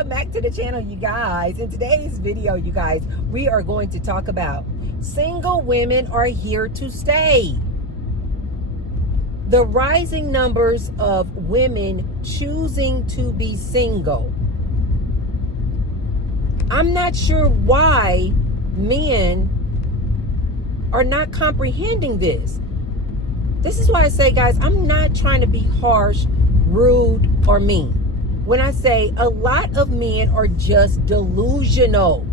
welcome back to the channel, you guys. In today's video, you guys, we are going to talk about single women are here to stay. The rising numbers of women choosing to be single. I'm not sure why men are not comprehending this. This is why I say, guys, I'm not trying to be harsh, rude, or mean. When I say a lot of men are just delusional.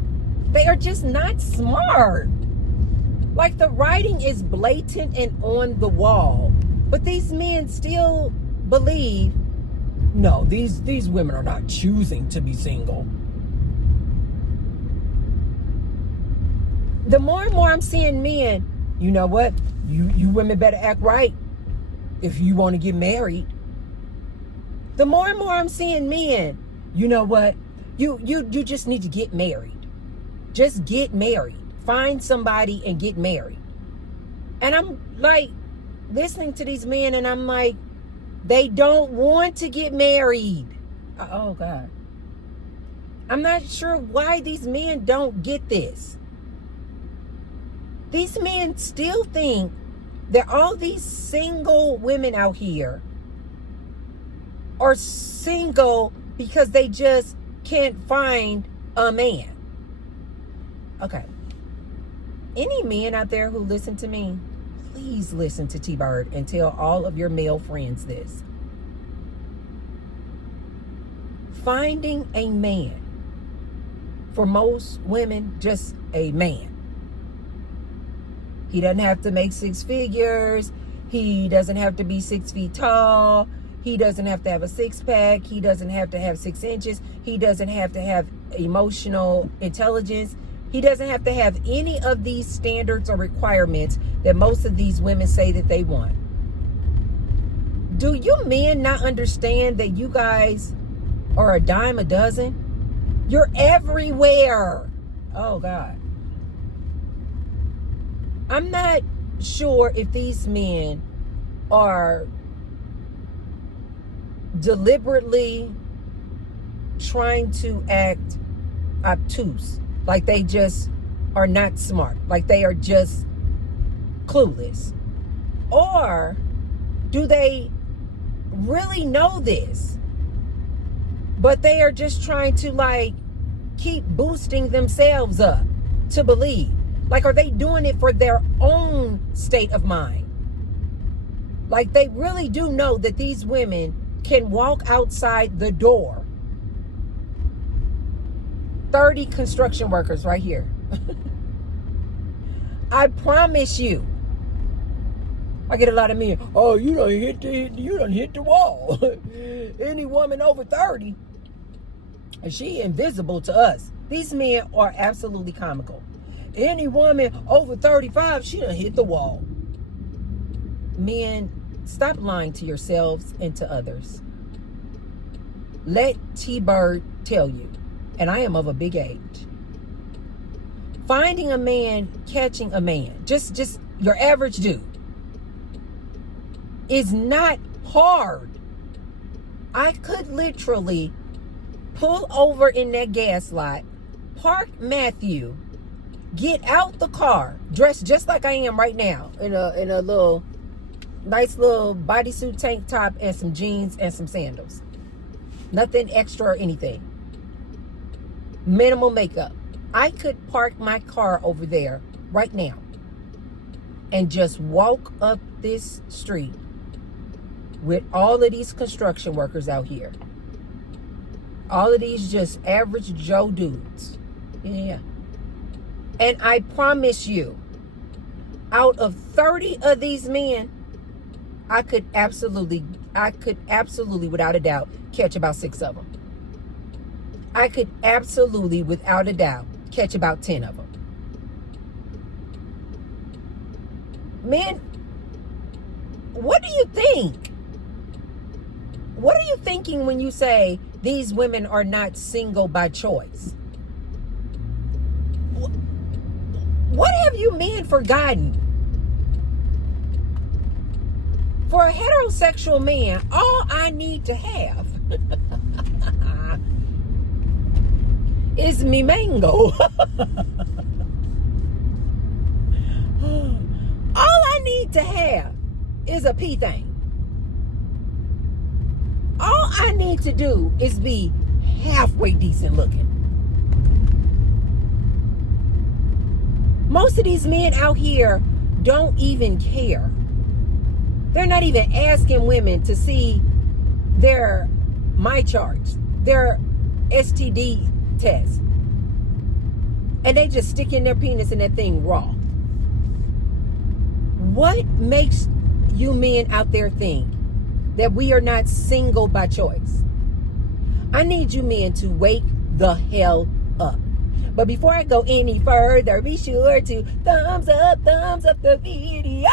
They are just not smart. Like, the writing is blatant and on the wall. But these men still believe, no, these women are not choosing to be single. The more and more I'm seeing men, you know what? You women better act right if you want to get married. The more and more I'm seeing men, you know what? You just need to get married. Just get married. Find somebody and get married. And I'm like listening to these men and I'm like, they don't want to get married. Oh God. I'm not sure why these men don't get this. These men still think that all these single women out here are single because they just can't find a man. Okay. Any men out there who listen to me, please listen to T-Bird and tell all of your male friends this. Finding a man, for most women, just a man. He doesn't have to make six figures. He doesn't have to be 6 feet tall. He doesn't have to have a six-pack. He doesn't have to have 6 inches. He doesn't have to have emotional intelligence. He doesn't have to have any of these standards or requirements that most of these women say that they want. Do you men not understand that you guys are a dime a dozen? You're everywhere. Oh, God. I'm not sure if these men are deliberately trying to act obtuse, like they just are not smart, like they are just clueless, or do they really know this, but they are just trying to like keep boosting themselves up to believe? Like, are they doing it for their own state of mind? Like, they really do know that these women can walk outside the door. 30 construction workers right here. I promise you. I get a lot of men, oh, you done hit the wall. Any woman over 30, and she invisible to us. These men are absolutely comical. Any woman over 35, she done hit the wall. Men, stop lying to yourselves and to others. Let T-Bird tell you, and I am of a big age, finding a man, catching a man, just your average dude, is not hard. I could literally pull over in that gas lot, park Matthew, get out the car, dressed just like I am right now, in a little nice little bodysuit tank top and some jeans and some sandals. Nothing extra or anything. Minimal makeup. I could park my car over there right now and just walk up this street with all of these construction workers out here. All of these just average Joe dudes. Yeah. And I promise you, out of 30 of these men, I could absolutely, without a doubt, catch about 6 of them. I could absolutely, without a doubt, catch about 10 of them. Men, what do you think? What are you thinking when you say these women are not single by choice? What have you men forgotten? For a heterosexual man, all I need to have is me mango. All I need to have is a pee thing. All I need to do is be halfway decent looking. Most of these men out here don't even care. They're not even asking women to see their my charts, their STD test. And they just stick in their penis in that thing raw. What makes you men out there think that we are not single by choice? I need you men to wake the hell up. But before I go any further, be sure to thumbs up the video.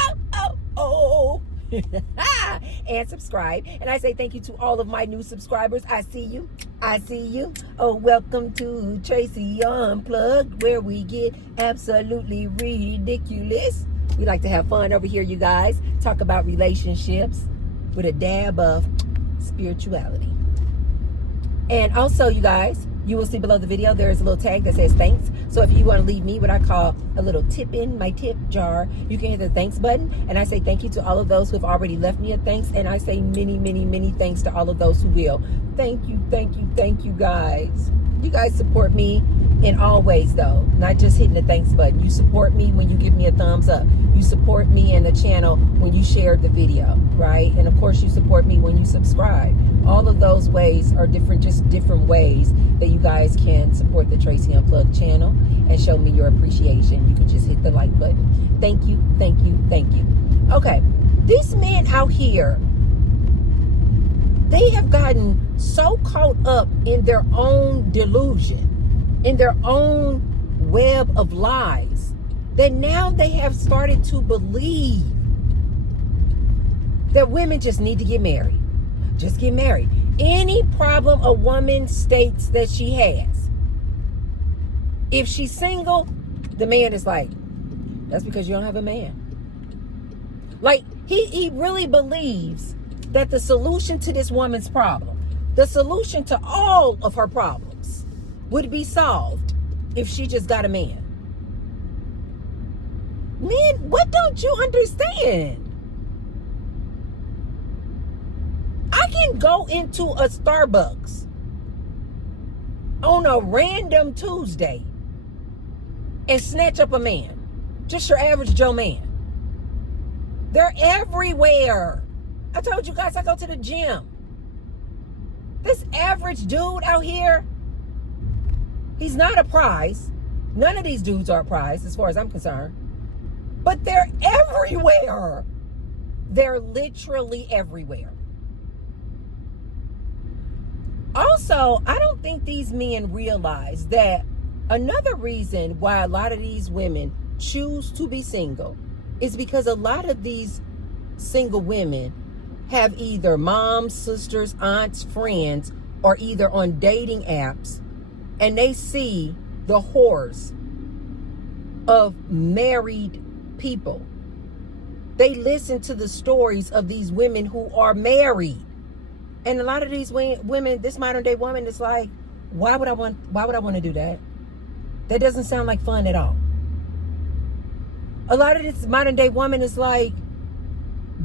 And subscribe. And I say thank you to all of my new subscribers. I see you. Oh, welcome to Tracy Unplugged, where we get absolutely ridiculous. We like to have fun over here, you guys. Talk about relationships with a dab of spirituality. And also, you guys, you will see below the video, there is a little tag that says thanks. So if you want to leave me what I call a little tip in my tip jar, you can hit the thanks button. And I say thank you to all of those who have already left me a thanks. And I say many, many, many thanks to all of those who will. Thank you, guys. You guys support me in all ways, though. Not just hitting the thanks button. You support me when you give me a thumbs up. You support me and the channel when you share the video, right? And of course, you support me when you subscribe. All of those ways are just different ways that you guys can support the Tracy Unplugged channel and show me your appreciation. You can just hit the like button. Thank you. Okay, these men out here, they have gotten so caught up in their own delusion, in their own web of lies, that now they have started to believe that women just need to get married. Just get married. Any problem a woman states that she has, if she's single, the man is like, that's because you don't have a man. Like, he really believes that the solution to this woman's problem, the solution to all of her problems, would be solved if she just got a man. Man, what don't you understand? I can go into a Starbucks on a random Tuesday and snatch up a man. Just your average Joe man. They're everywhere. I told you guys I go to the gym. This average dude out here, he's not a prize. None of these dudes are a prize as far as I'm concerned. But they're everywhere. They're literally everywhere. Also, I don't think these men realize that another reason why a lot of these women choose to be single is because a lot of these single women have either moms, sisters, aunts, friends, or either on dating apps, and they see the horrors of married people. They listen to the stories of these women who are married. And a lot of these women, this modern day woman is like, why would I want to do that? That doesn't sound like fun at all. A lot of this modern day woman is like,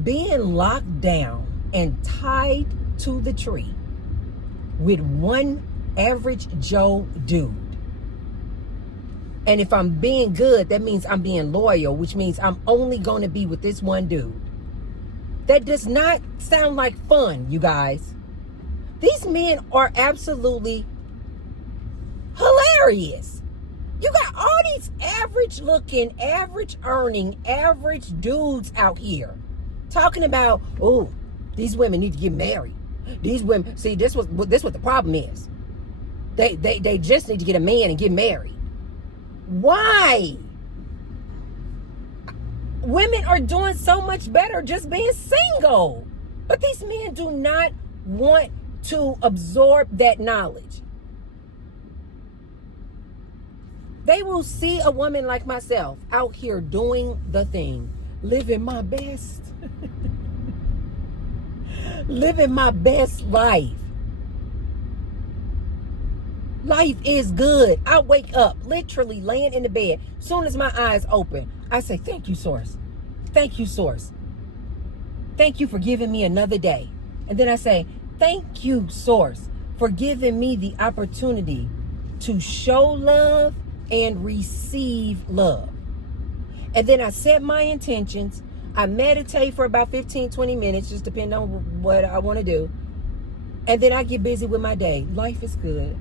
being locked down and tied to the tree with one average Joe dude. And if I'm being good, that means I'm being loyal, which means I'm only going to be with this one dude. That does not sound like fun, you guys. These men are absolutely hilarious. You got all these average looking, average earning, average dudes out here talking about, oh, these women need to get married. These women, see, this what the problem is. They just need to get a man and get married. Why? Women are doing so much better just being single. But these men do not want to absorb that knowledge. They will see a woman like myself out here doing the thing, living my best. Living my best life. Life is good. I wake up, literally laying in the bed. Soon as my eyes open, I say, thank you, Source. Thank you, Source. Thank you for giving me another day. And then I say, thank you, Source, for giving me the opportunity to show love and receive love. And then I set my intentions. I meditate for about 15, 20 minutes, just depending on what I want to do. And then I get busy with my day. Life is good.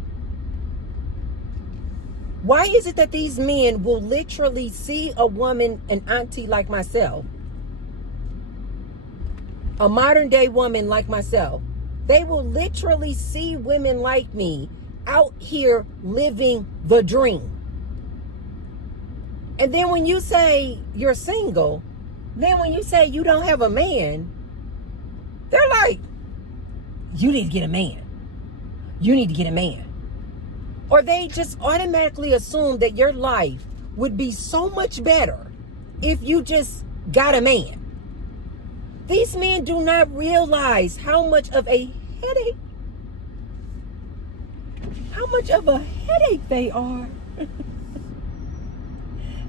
Why is it that these men will literally see a woman, an auntie like myself, a modern day woman like myself, they will literally see women like me out here living the dream. And then when you say you're single, then when you say you don't have a man, they're like, you need to get a man. You need to get a man. Or they just automatically assume that your life would be so much better if you just got a man. These men do not realize how much of a headache they are.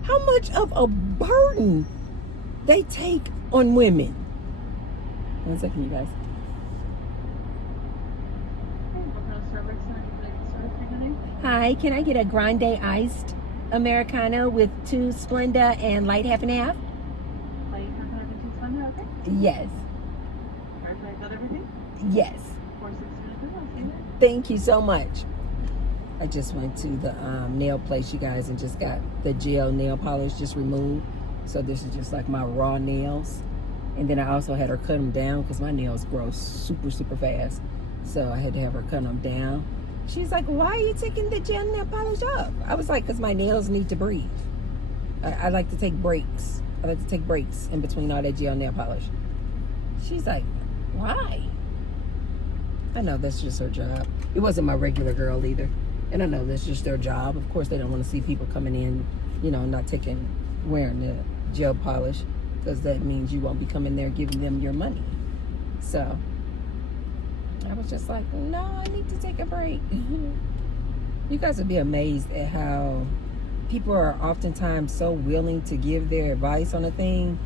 How much of a burden they take on women. 1 second, you guys. Hi, can I get a grande iced Americano with 2 Splenda and light half and half? Light half and half and 2 Splenda, okay? Yes. Perfect. Got everything? Yes. 460. Thank you so much. I just went to the nail place, you guys, and just got the gel nail polish just removed. So this is just like my raw nails. And then I also had her cut them down because my nails grow super, super fast. So I had to have her cut them down. She's like, why are you taking the gel nail polish off? I was like, because my nails need to breathe. I like to take breaks. I like to take breaks in between all that gel nail polish. She's like, why? I know that's just her job. It wasn't my regular girl either. And I know that's just their job. Of course, they don't want to see people coming in, you know, not wearing the gel polish, because that means you won't be coming there giving them your money. So I was just like, no, I need to take a break. You guys would be amazed at how people are oftentimes so willing to give their advice on a thing,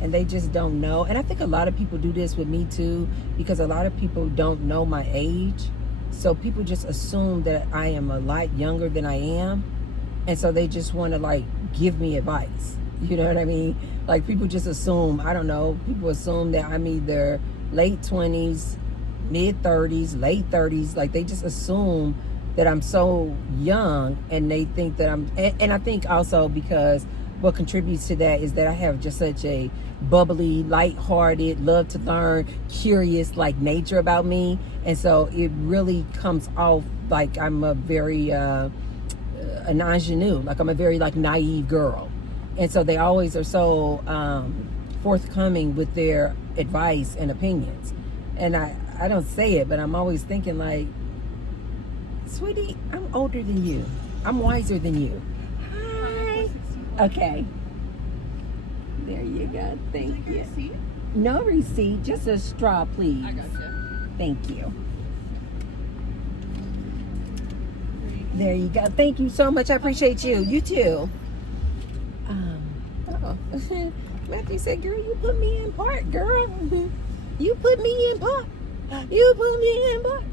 and they just don't know. And I think a lot of people do this with me too, because a lot of people don't know my age. So people just assume that I am a lot younger than I am. And so they just want to like give me advice. You know what I mean? Like people just assume, I don't know, people assume that I'm either late 20s, mid 30s, late 30s. Like they just assume that I'm so young, and they think that and I think also because what contributes to that is that I have just such a bubbly, lighthearted, love to learn, curious like nature about me. And so it really comes off like I'm a very an ingenue, like I'm a very like naive girl. And so they always are so forthcoming with their advice and opinions. And I don't say it, but I'm always thinking like, sweetie, I'm older than you. I'm wiser than you. Hi. Okay. There you go. Thank you. Receipt? No receipt, just a straw, please. I gotcha. Thank you. There you go. Thank you so much. I appreciate you. You too. Matthew said, girl, you put me in part, girl. You put me in part. You put me in part.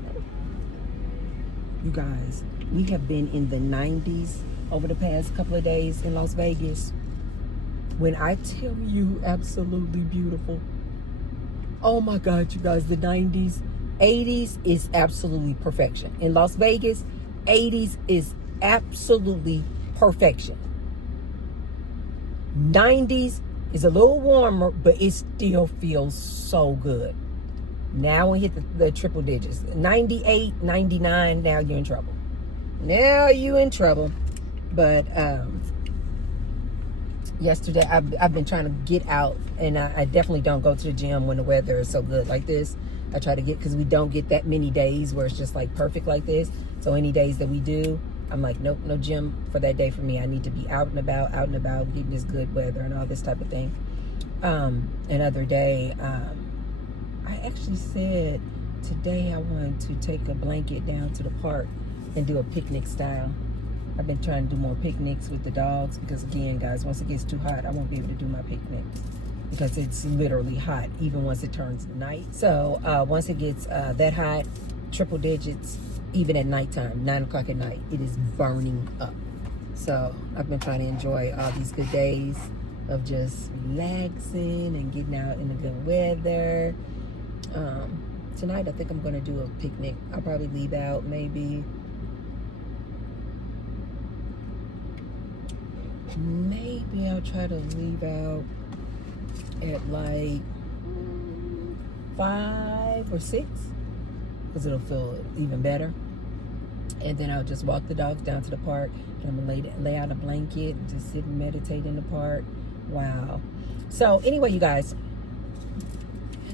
You guys, we have been in the 90s over the past couple of days in Las Vegas. When I tell you absolutely beautiful. Oh my God, you guys, the 90s. 80s is absolutely perfection. In Las Vegas, 80s is absolutely perfection. 90s is a little warmer, but it still feels so good. Now we hit the triple digits. 98, 99, now you're in trouble. Now you in trouble. But yesterday, I've been trying to get out, and I definitely don't go to the gym when the weather is so good like this. I try to get, because we don't get that many days where it's just like perfect like this. So any days that we do, I'm like, nope, no gym for that day for me. I need to be out and about, getting this good weather and all this type of thing. Another day, I actually said today I wanted to take a blanket down to the park and do a picnic style. I've been trying to do more picnics with the dogs because, again, guys, once it gets too hot, I won't be able to do my picnics because it's literally hot even once it turns night. So once it gets that hot, triple digits, even at nighttime, 9 o'clock at night, it is burning up. So I've been trying to enjoy all these good days of just relaxing and getting out in the good weather. Tonight, I think I'm going to do a picnic. I'll probably leave out maybe I'll try to leave out at like 5 or 6 because it'll feel even better. And then I'll just walk the dogs down to the park, and I'm going to lay out a blanket and just sit and meditate in the park. Wow. So anyway, you guys,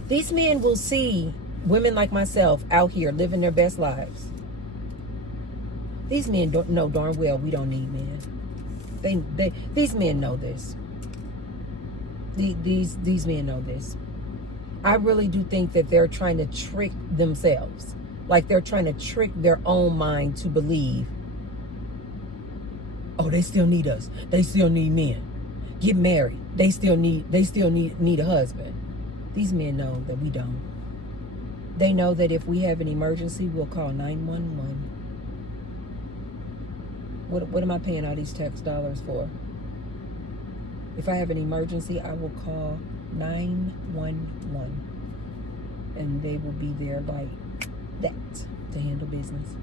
these men will see women like myself out here living their best lives. These men don't know darn well we don't need men. These men know this. These men know this. I really do think that they're trying to trick themselves. Like they're trying to trick their own mind to believe, oh, they still need us. They still need men. Get married. They still need a husband. These men know that we don't. They know that if we have an emergency, we'll call 911. What am I paying all these tax dollars for? If I have an emergency, I will call 911. And they will be there like that to handle business.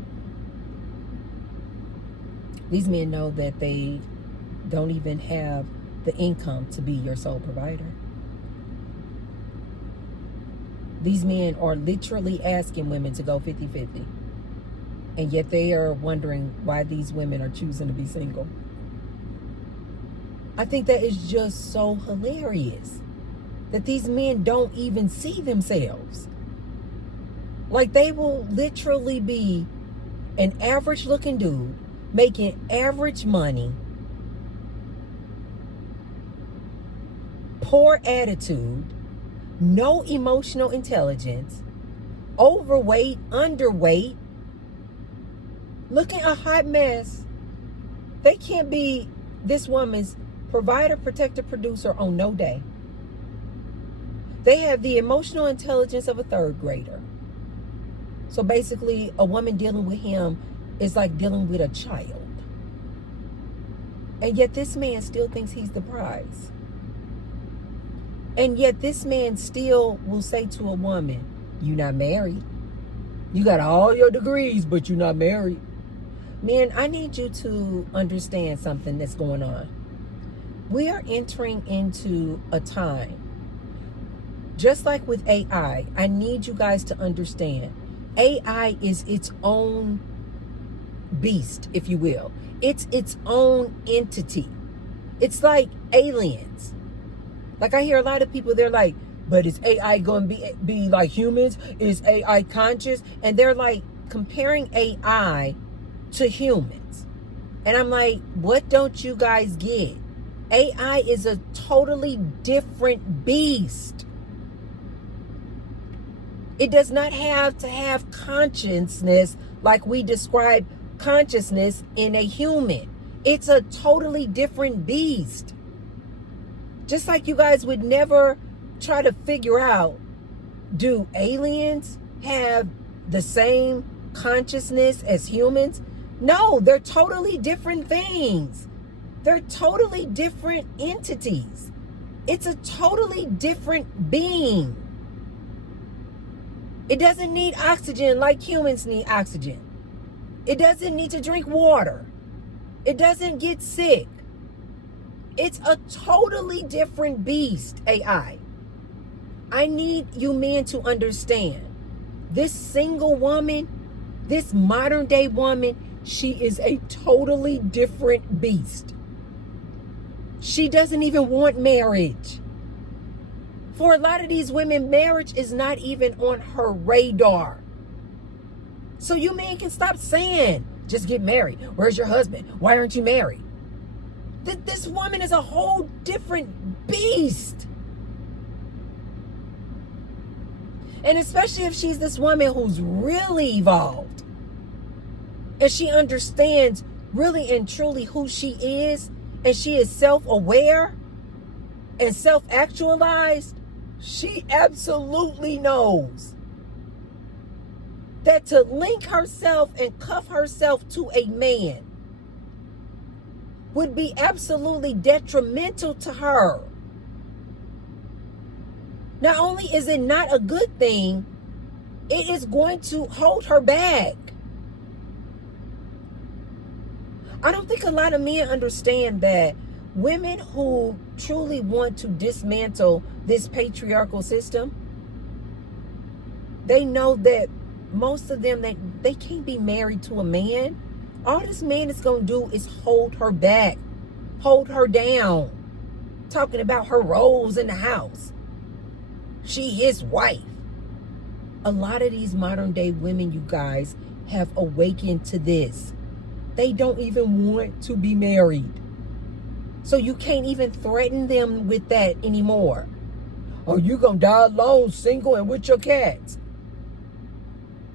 These men know that they don't even have the income to be your sole provider. These men are literally asking women to go 50-50. And yet they are wondering why these women are choosing to be single. I think that is just so hilarious that these men don't even see themselves. Like they will literally be an average looking dude making average money, poor attitude, no emotional intelligence, overweight, underweight, looking a hot mess. They can't be this woman's provider, protector, producer on no day. They have the emotional intelligence of a third grader. So basically, a woman dealing with him is like dealing with a child. And yet this man still thinks he's the prize. And yet this man still will say to a woman, you're not married. You got all your degrees, but you're not married. Men, I need you to understand something that's going on. We are entering into a time, just like with AI, I need you guys to understand, AI is its own beast, if you will. It's its own entity. It's like aliens. Like I hear a lot of people, they're like, but is AI going to be like humans? Is AI conscious? And they're like comparing AI to humans. And I'm like, what don't you guys get? AI is a totally different beast. It does not have to have consciousness like we describe consciousness in a human. It's a totally different beast. Just like you guys would never try to figure out, do aliens have the same consciousness as humans? No, they're totally different things. They're totally different entities. It's a totally different being. It doesn't need oxygen like humans need oxygen. It doesn't need to drink water. It doesn't get sick. It's a totally different beast, AI. I need you men to understand. This single woman, this modern day woman, she is a totally different beast. She doesn't even want marriage. For a lot of these women, marriage is not even on her radar. So you men can stop saying, just get married. Where's your husband? Why aren't you married? This woman is a whole different beast. And especially if she's this woman who's really evolved. and she understands really and truly who she is, and she is self-aware and self-actualized, she absolutely knows that to link herself and cuff herself to a man would be absolutely detrimental to her. Not only is it not a good thing, it is going to hold her back. I don't think a lot of men understand that women who truly want to dismantle this patriarchal system, they know that most of them, they can't be married to a man. All this man is going to do is hold her back, hold her down, talking about her roles in the house. She his wife. A lot of these modern day women, you guys, have awakened to this. They don't even want to be married. So you can't even threaten them with that anymore. Oh, you gonna die alone, single, and with your cats.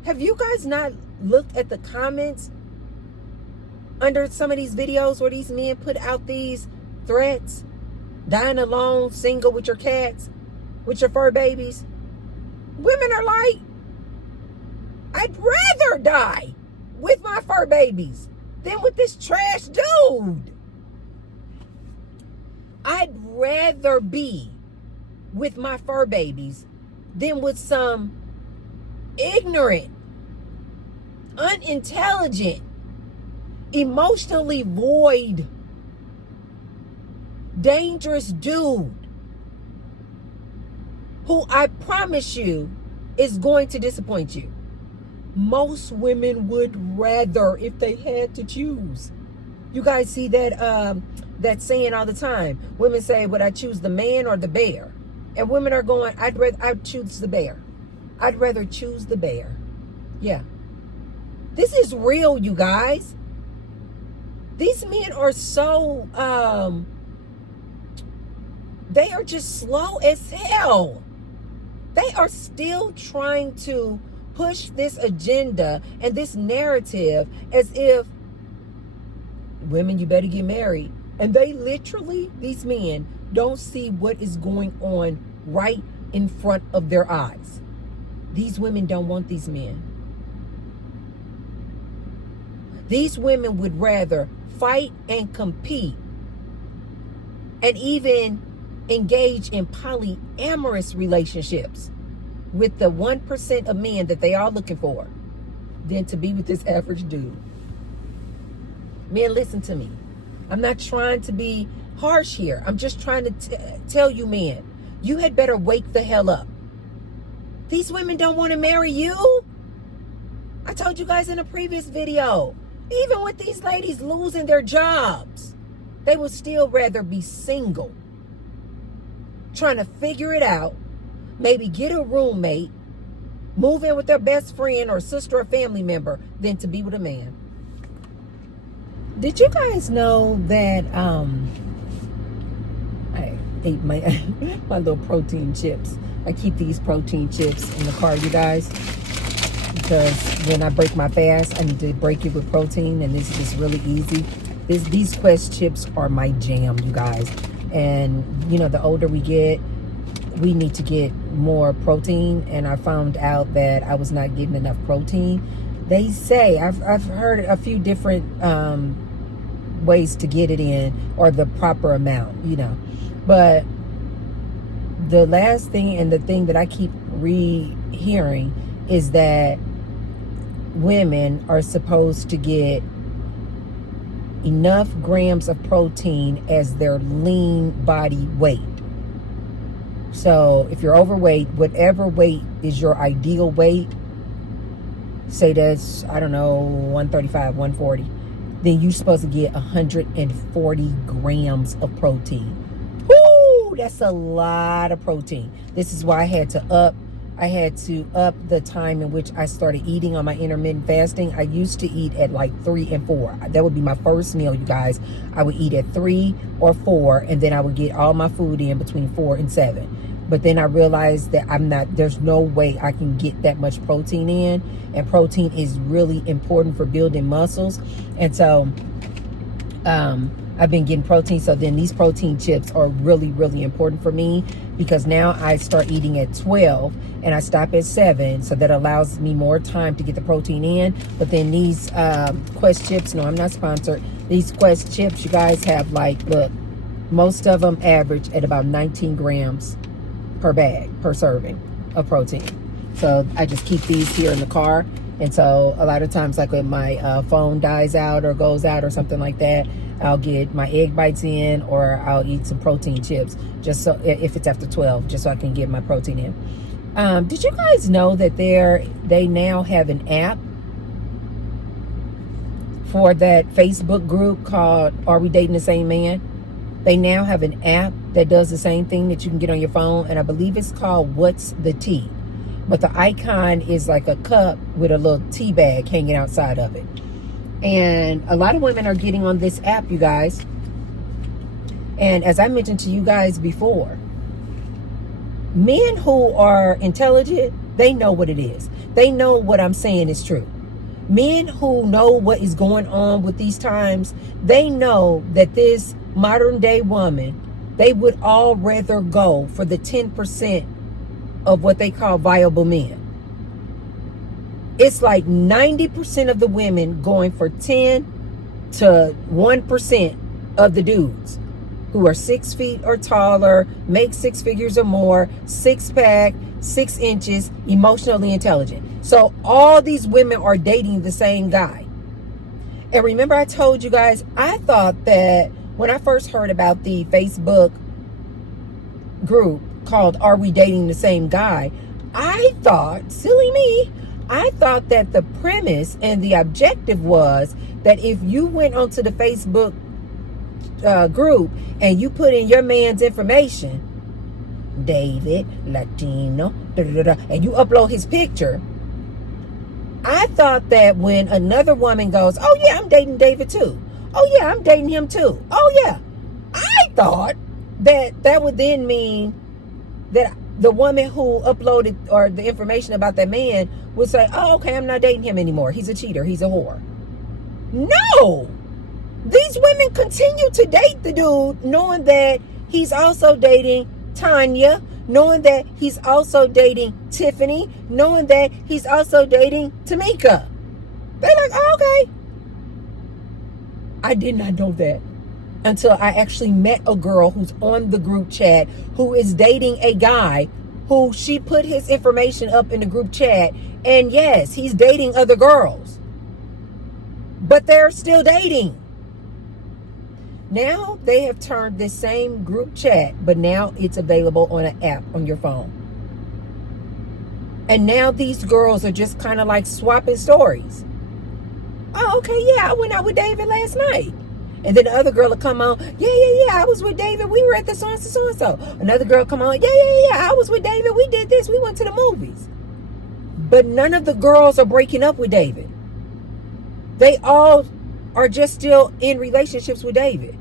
Have you guys not looked at the comments under some of these videos where these men put out these threats? Dying alone, single, with your cats, with your fur babies. Women are like, I'd rather die with my fur babies than with this trash dude. I'd rather be with my fur babies than with some ignorant, unintelligent, emotionally void, dangerous dude who I promise you is going to disappoint you. Most women would rather, if they had to choose. You guys see that that saying all the time. Women say, would I choose the man or the bear? And women are going, I'd choose the bear. I'd rather choose the bear. Yeah. This is real, you guys. These men are so, they are just slow as hell. They are still trying to push this agenda and this narrative as if women, you better get married. And they literally, these men, don't see what is going on right in front of their eyes. These women don't want these men. These women would rather fight and compete and even engage in polyamorous relationships with the 1% of men that they are looking for than to be with this average dude. Men, listen to me. I'm not trying to be harsh here. I'm just trying to tell you, men, you had better wake the hell up. These women don't want to marry you. I told you guys in a previous video, even with these ladies losing their jobs, they would still rather be single, trying to figure it out, maybe get a roommate, move in with their best friend or sister or family member, than to be with a man. Did you guys know that I ate my my little protein chips? I keep these protein chips in the car, you guys, because when I break my fast, I need to break it with protein, and this is just really easy. These Quest chips are my jam, you guys. And you know, the older we get, we need to get more protein, and I found out that I was not getting enough protein. They say, I've heard a few different ways to get it in, or the proper amount, you know. But the last thing, and the thing that I keep rehearing, is that women are supposed to get enough grams of protein as their lean body weight. So if you're overweight, whatever weight is your ideal weight, say that's, I don't know, 135, 140, then you're supposed to get 140 grams of protein. Whoo, that's a lot of protein. This is why I had to up the time in which I started eating on my intermittent fasting. I used to eat at like 3 and 4. That would be my first meal, you guys. I would eat at 3 or 4, and then I would get all my food in between 4 and 7. But then I realized that there's no way I can get that much protein in. And protein is really important for building muscles. And so I've been getting protein. So then these protein chips are really, really important for me, because now I start eating at 12 and I stop at 7. So that allows me more time to get the protein in. But then these Quest chips, no, I'm not sponsored. These Quest chips, you guys have, like, look, most of them average at about 19 grams per bag, per serving of protein. So I just keep these here in the car. And so a lot of times, like when my phone dies out or goes out or something like that, I'll get my egg bites in, or I'll eat some protein chips, just so if it's after 12, just so I can get my protein in. Did you guys know that they now have an app for that Facebook group called Are We Dating the Same Man? They now have an app that does the same thing that you can get on your phone, and I believe it's called What's the Tea? But the icon is like a cup with a little tea bag hanging outside of it. And a lot of women are getting on this app, you guys. And as I mentioned to you guys before, men who are intelligent, they know what it is. They know what I'm saying is true. Men who know what is going on with these times, they know that this modern day woman, they would all rather go for the 10% of what they call viable men. It's like 90% of the women going for 10 to 1% of the dudes who are 6 feet or taller, make 6 figures or more, 6-pack, 6 inches, emotionally intelligent. So all these women are dating the same guy. And remember, I told you guys, I thought that when I first heard about the Facebook group called Are We Dating the Same Guy, I thought, silly me, I thought that the premise and the objective was that if you went onto the Facebook group and you put in your man's information, David, Latino, and you upload his picture, I thought that when another woman goes, oh yeah, I'm dating David too. Oh yeah, I'm dating him too. Oh yeah. I thought that would then mean that the woman who uploaded or the information about that man would say, oh, okay, I'm not dating him anymore. He's a cheater. He's a whore. No. These women continue to date the dude, knowing that he's also dating Tanya, knowing that he's also dating Tiffany, knowing that he's also dating Tamika. They're like, oh, okay. I did not know that until I actually met a girl who's on the group chat who is dating a guy who she put his information up in the group chat. And yes, he's dating other girls, but they're still dating. Now they have turned this same group chat, but now it's available on an app on your phone. And now these girls are just kind of like swapping stories. Oh, okay, yeah, I went out with David last night. And then the other girl will come on, yeah, I was with David. We were at the so-and-so. Another girl come on, yeah, I was with David. We did this. We went to the movies. But none of the girls are breaking up with David. They all are just still in relationships with David.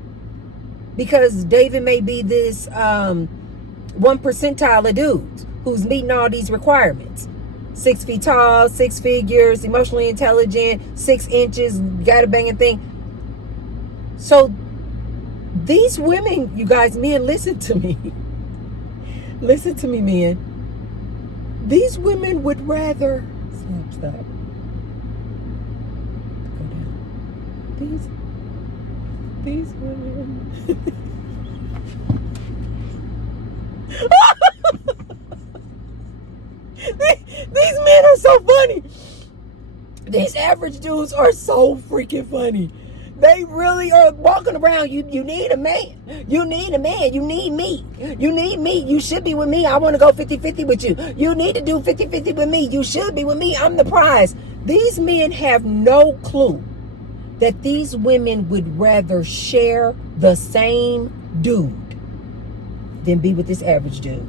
Because David may be this 1 percentile of dudes who's meeting all these requirements. 6 feet tall, 6 figures, emotionally intelligent, 6 inches, got a banging thing. So these women, you guys, men, listen to me. Listen to me, men. These women would rather stop. Go down. These women. These men are so funny. These average dudes are so freaking funny. They really are walking around. You need a man. You need a man. You need me. You need me. You should be with me. I want to go 50-50 with you. You need to do 50-50 with me. You should be with me. I'm the prize. These men have no clue that these women would rather share the same dude than be with this average dude.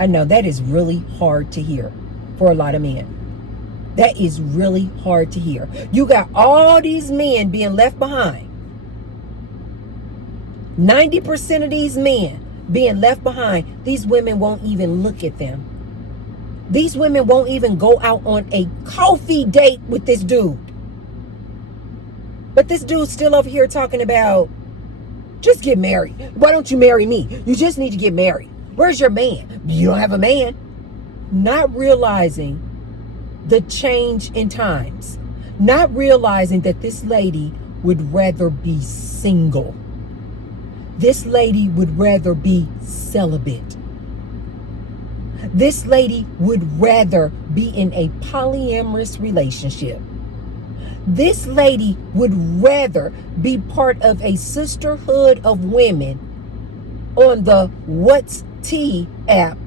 I know that is really hard to hear for a lot of men. That is really hard to hear. You got all these men being left behind. 90% of these men being left behind. These women won't even look at them. These women won't even go out on a coffee date with this dude. But this dude's still over here talking about, just get married. Why don't you marry me? You just need to get married. Where's your man? You don't have a man. Not realizing the change in times. Not realizing that this lady would rather be single. This lady would rather be celibate. This lady would rather be in a polyamorous relationship. This lady would rather be part of a sisterhood of women on the What's Tea app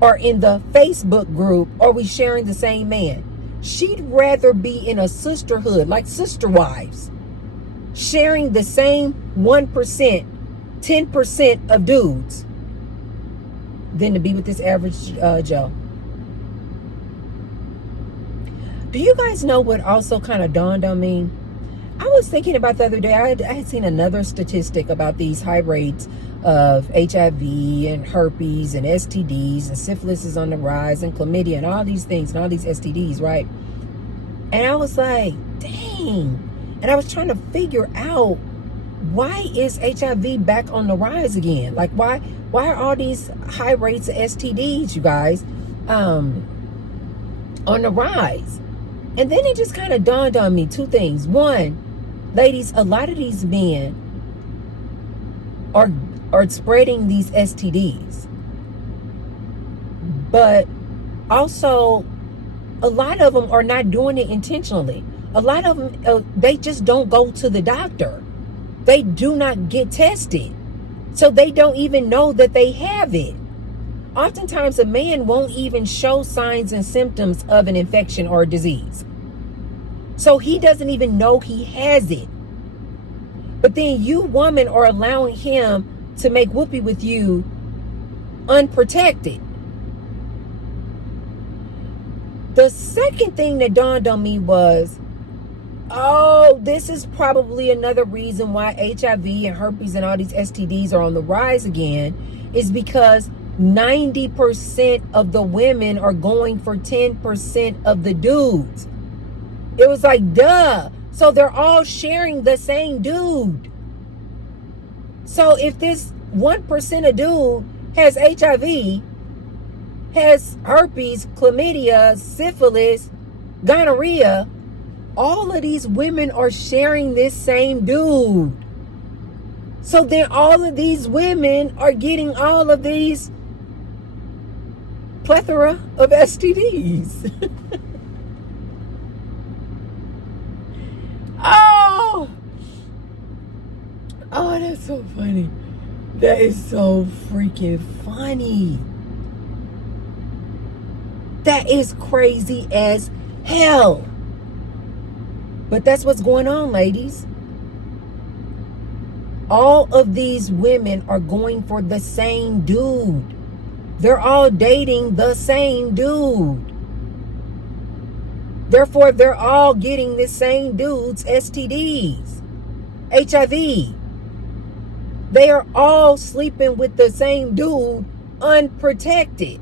or in the Facebook group. Are we sharing the same man? She'd rather be in a sisterhood like sister wives, sharing the same 1%, 10% of dudes, than to be with this average Joe. Do you guys know what also kind of dawned on me? I was thinking about the other day, I had seen another statistic about these high rates of HIV and herpes and STDs, and syphilis is on the rise, and chlamydia and all these things and all these STDs, right? And I was like, dang. And I was trying to figure out, why is HIV back on the rise again? Like, why are all these high rates of STDs, you guys, on the rise? And then it just kind of dawned on me, two things. One, ladies, a lot of these men are spreading these STDs. But also, a lot of them are not doing it intentionally. A lot of them, they just don't go to the doctor. They do not get tested. So they don't even know that they have it. Oftentimes, a man won't even show signs and symptoms of an infection or a disease. So he doesn't even know he has it. But then you, woman, are allowing him to make whoopee with you unprotected. The second thing that dawned on me was, oh, this is probably another reason why HIV and herpes and all these STDs are on the rise again, is because 90% of the women are going for 10% of the dudes. It was like, duh. So they're all sharing the same dude. So if this 1% of dude has HIV, has herpes, chlamydia, syphilis, gonorrhea, all of these women are sharing this same dude. So then all of these women are getting all of these plethora of STDs. Oh, that's so funny. That is so freaking funny. That is crazy as hell. But that's what's going on, ladies. All of these women are going for the same dude. They're all dating the same dude. Therefore, they're all getting the same dude's STDs, HIV. They are all sleeping with the same dude unprotected.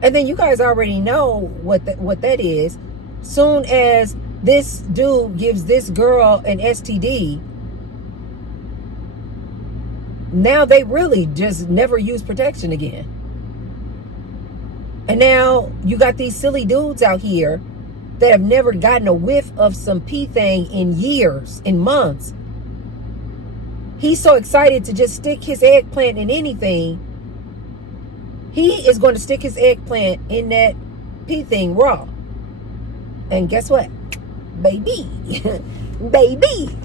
And then you guys already know what that is. Soon as this dude gives this girl an STD, now they really just never use protection again. And now you got these silly dudes out here that have never gotten a whiff of some pee thing in years, in months. He's so excited to just stick his eggplant in anything. He is going to stick his eggplant in that pee thing raw. And guess what? Baby. Baby.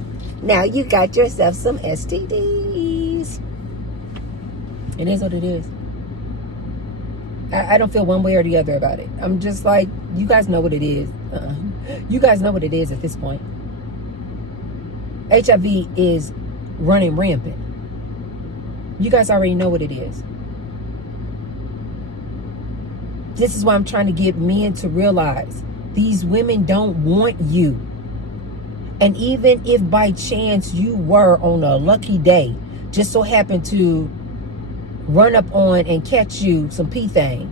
Now you got yourself some STDs. It is what it is. I don't feel one way or the other about it. I'm just like, you guys know what it is. You guys know what it is at this point. HIV is running rampant. You guys already know what it is. This is why I'm trying to get men to realize these women don't want you. And even if by chance you were on a lucky day just so happen to run up on and catch you some pee thing,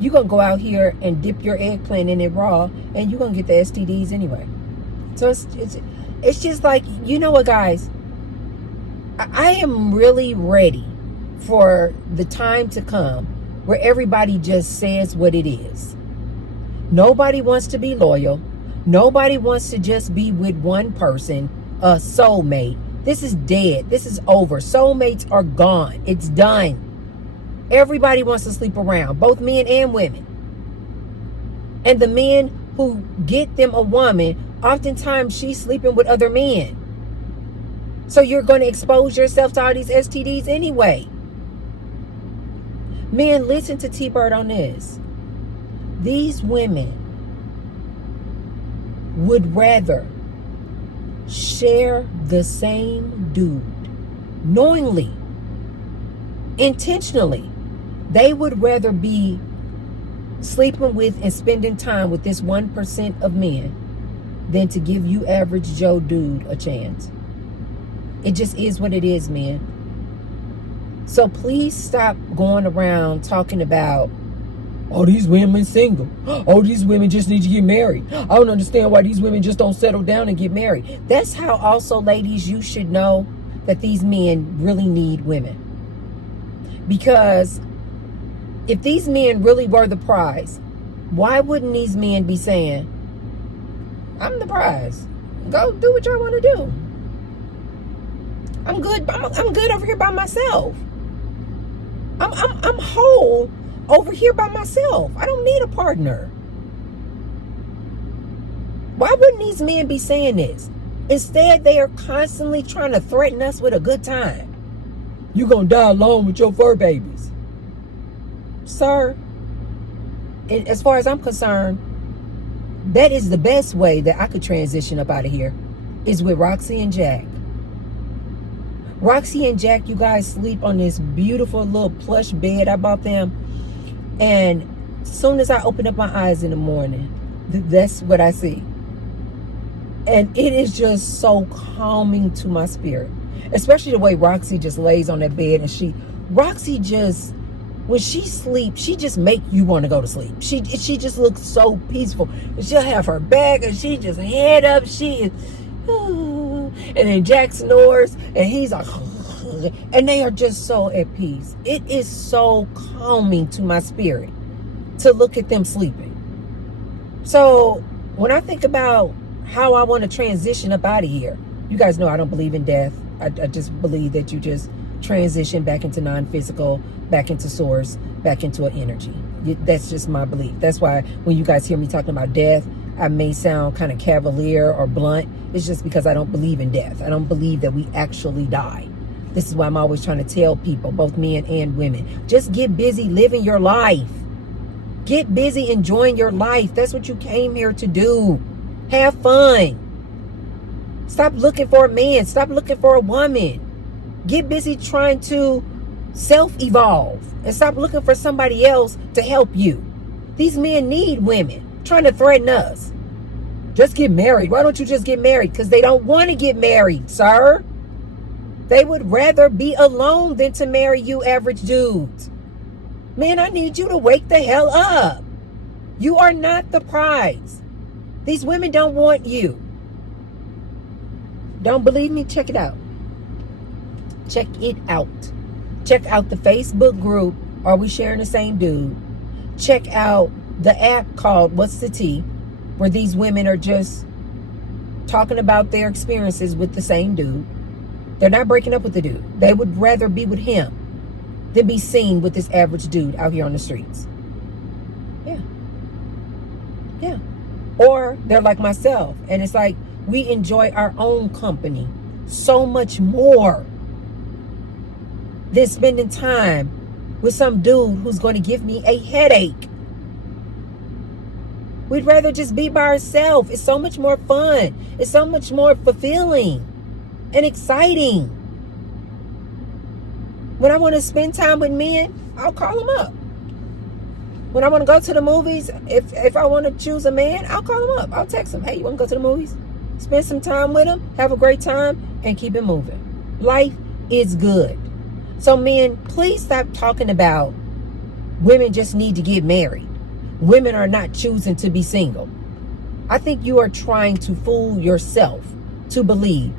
you're going to go out here and dip your eggplant in it raw, and you're going to get the STDs anyway. So it's just like, you know what, guys? I am really ready for the time to come where everybody just says what it is. Nobody wants to be loyal. Nobody wants to just be with one person, a soulmate. This is dead. This is over. Soulmates are gone. It's done. Everybody wants to sleep around, both men and women. And the men who get them a woman, oftentimes she's sleeping with other men. So you're going to expose yourself to all these STDs anyway. Men, listen to T-Bird on this. These women would rather share the same dude, knowingly, intentionally. They would rather be sleeping with and spending time with this 1% of men than to give you average Joe dude a chance. It just is what it is, man. So please stop going around talking about, oh, these women single. Oh, these women just need to get married. I don't understand why these women just don't settle down and get married. That's how also, ladies, you should know that these men really need women. Because if these men really were the prize, why wouldn't these men be saying, I'm the prize. Go do what y'all want to do. I'm good. I'm good over here by myself. I'm whole over here by myself. I don't need a partner. Why wouldn't these men be saying this? Instead, they are constantly trying to threaten us with a good time. You're going to die alone with your fur babies. Sir, as far as I'm concerned, that is the best way that I could transition up out of here, is with Roxy and Jack. Roxy and Jack, you guys sleep on this beautiful little plush bed I bought them. And as soon as I open up my eyes in the morning, that's what I see. And it is just so calming to my spirit. Especially the way Roxy just lays on that bed, and Roxy just, when she sleeps, she just make you want to go to sleep. She just looks so peaceful. And she'll have her back, and she just head up. She is, and then Jack snores, and he's like, and they are just so at peace. It is so calming to my spirit to look at them sleeping. So when I think about how I want to transition up out of here, you guys know I don't believe in death. I just believe that you just transition back into non-physical, back into source, back into an energy. That's just my belief. That's why when you guys hear me talking about death, I may sound kind of cavalier or blunt. It's just because I don't believe in death. I don't believe that we actually die. This is why I'm always trying to tell people, both men and women, just get busy living your life. Get busy enjoying your life. That's what you came here to do. Have fun. Stop looking for a man. Stop looking for a woman. Get busy trying to self-evolve and stop looking for somebody else to help you. These men need women trying to threaten us. Just get married. Why don't you just get married? Because they don't want to get married, sir. They would rather be alone than to marry you average dudes. Man, I need you to wake the hell up. You are not the prize. These women don't want you. Don't believe me? Check it out. Check it out. Check out the Facebook group, Are We Sharing the Same Dude? Check out the app called What's the Tea, where these women are just talking about their experiences with the same dude. They're not breaking up with the dude. They would rather be with him than be seen with this average dude out here on the streets. Yeah. Or they're like myself, and it's like we enjoy our own company so much more than spending time with some dude who's going to give me a headache. We'd rather just be by ourselves. It's so much more fun. It's so much more fulfilling and exciting. When I want to spend time with men, I'll call them up. When I want to go to the movies, if I want to choose a man, I'll call him up. I'll text him, hey, you want to go to the movies? Spend some time with him, have a great time, and keep it moving. Life is good. So men, please stop talking about women just need to get married. Women are not choosing to be single. I think you are trying to fool yourself to believe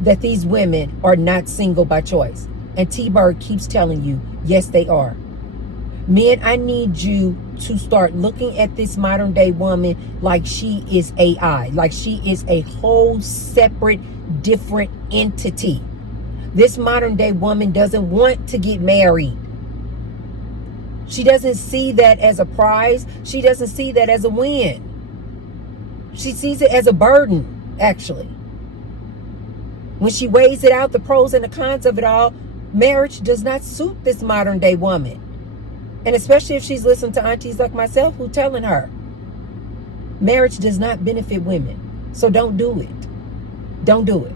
that these women are not single by choice. And T-Bird keeps telling you, yes, they are. Men, I need you to start looking at this modern day woman like she is AI, like she is a whole separate, different entity. This modern day woman doesn't want to get married. She doesn't see that as a prize. She doesn't see that as a win. She sees it as a burden, actually. When she weighs it out, the pros and the cons of it all, marriage does not suit this modern day woman. And especially if she's listening to aunties like myself who telling her, marriage does not benefit women. So don't do it. Don't do it.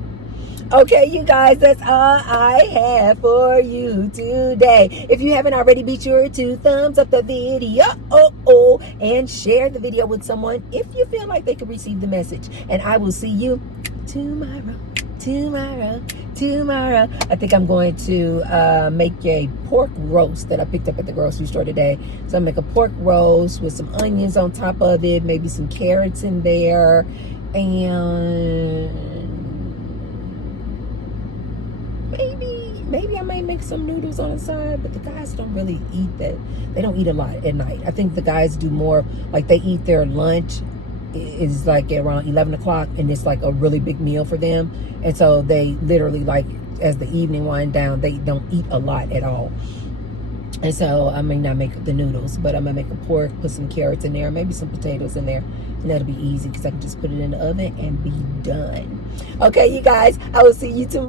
Okay, you guys, that's all I have for you today. If you haven't already, be sure to thumbs up the video and share the video with someone if you feel like they could receive the message. And I will see you tomorrow. I think I'm going to make a pork roast that I picked up at the grocery store today. So I'll make a pork roast with some onions on top of it, maybe some carrots in there, and maybe I might make some noodles on the side. But the guys don't really eat that. They don't eat a lot at night. I think the guys do more, like they eat their lunch is like around 11 o'clock, and it's like a really big meal for them. And so they literally, like, as the evening wind down, they don't eat a lot at all. And so I may not make the noodles, but I'm gonna make a pork, put some carrots in there, maybe some potatoes in there, and that'll be easy because I can just put it in the oven and be done. Okay, you guys, I will see you tomorrow.